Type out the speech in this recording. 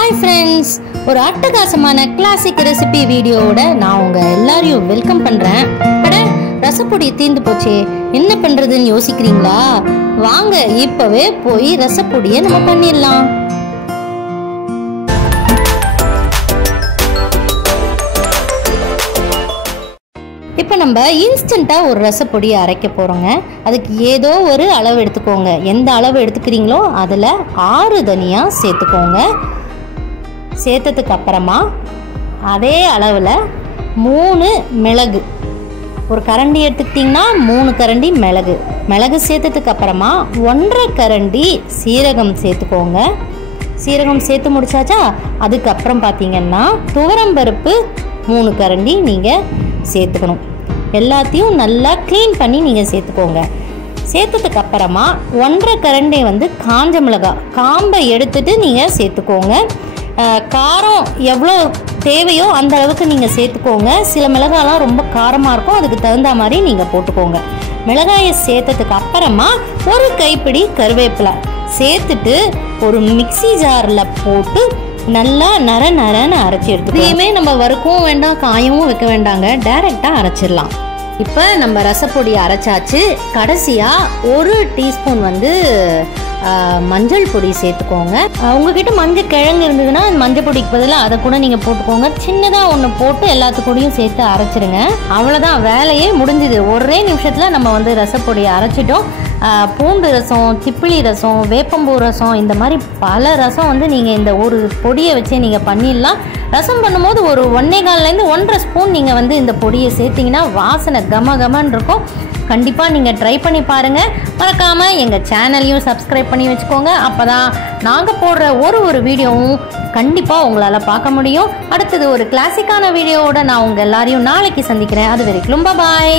Hi friends, ஒரு அட்டகாசமான classic recipe வீடியோவோட நான் உங்க எல்லாரையும் வெல்கம் பண்றேன். அட ரசப்பொடி தீந்து போச்சே, என்ன பண்றதுன்னு யோசிக்கிறீங்களா? வாங்க இப்பவே போய் ரசப்பொடியை நம்ம பண்ணிடலாம். இப்போ நம்ம இன்ஸ்டண்ட்டாக ஒரு ரசப்பொடியை அரைக்க போகிறோங்க. அதுக்கு ஏதோ ஒரு அளவு எடுத்துக்கோங்க. எந்த அளவு எடுத்துக்கிறீங்களோ அதில் 6 தனியா சேர்த்துக்கோங்க. சேர்த்ததுக்கு அப்புறமா அதே அளவில் 3 மிளகு, ஒரு கரண்டி எடுத்துக்கிட்டிங்கன்னா 3 கரண்டி மிளகு சேர்த்ததுக்கு அப்புறமா 1.5 கரண்டி சீரகம் சேர்த்துக்கோங்க. சீரகம் சேர்த்து முடிச்சாச்சா? அதுக்கப்புறம் பார்த்தீங்கன்னா துவரம்பருப்பு 3 கரண்டி நீங்கள் சேர்த்துக்கணும். எல்லாத்தையும் நல்லா க்ளீன் பண்ணி நீங்கள் சேர்த்துக்கோங்க. சேர்த்ததுக்கு அப்புறமா 1.5 கரண்டி காஞ்ச மிளகாய் காம்பை எடுத்துட்டு நீங்கள் சேர்த்துக்கோங்க. காரம் எவ்வளோ தேவையோ அந்த அளவுக்கு நீங்கள் சேர்த்துக்கோங்க. சில மிளகாயெலாம் ரொம்ப காரமாக இருக்கும், அதுக்கு தகுந்த மாதிரி நீங்கள் போட்டுக்கோங்க. மிளகாயை சேர்த்ததுக்கு அப்புறமா ஒரு கைப்பிடி கருவேப்பிலை சேர்த்துட்டு ஒரு மிக்ஸி ஜாரில் போட்டு நல்லா நரன்னு அரைச்சி எடுத்து, இதையுமே நம்ம வறுக்கவும் வேண்டாம், காயவும் வைக்க வேண்டாங்க, டைரெக்டாக அரைச்சிடலாம். இப்போ நம்ம ரசப்பொடி அரைச்சாச்சு. கடைசியாக 1 டீஸ்பூன் மஞ்சள் பொடி சேர்த்துக்கோங்க. உங்ககிட்ட மஞ்சள் கிழங்கு இருந்ததுன்னா மஞ்சள் பொடிக்கு பதிலாக அதை கூட நீங்கள் போட்டுக்கோங்க. சின்னதாக ஒன்று போட்டு எல்லாத்துக்கூடையும் சேர்த்து அரைச்சிடுங்க. அவ்வளோதான், வேலையே முடிஞ்சுது. ஒரே நிமிஷத்தில் நம்ம ரசப்பொடியை அரைச்சிட்டோம். பூண்டு ரசம், திப்பிலி ரசம், வேப்பம்பூ ரசம், இந்த மாதிரி பல ரசம் நீங்கள் இந்த ஒரு பொடியை வச்சே நீங்கள் பண்ணிடலாம். ரசம் பண்ணும்போது ஒரு 1.25 1.5 ஸ்பூன் நீங்கள் இந்த பொடியை சேர்த்திங்கன்னா வாசனை கமன்னு இருக்கும். கண்டிப்பாக நீங்கள் ட்ரை பண்ணி பாருங்கள். மறக்காமல் எங்கள் சேனலையும் சப்ஸ்கிரைப் பண்ணி வச்சுக்கோங்க. அப்போ தான் நாங்கள் போடுற ஒரு வீடியோவும் கண்டிப்பாக உங்களால் பார்க்க முடியும். அடுத்தது ஒரு கிளாசிக்கான வீடியோவோட நான் உங்கள் எல்லாரையும் நாளைக்கு சந்திக்கிறேன். அது வரைக்கும் பாய்.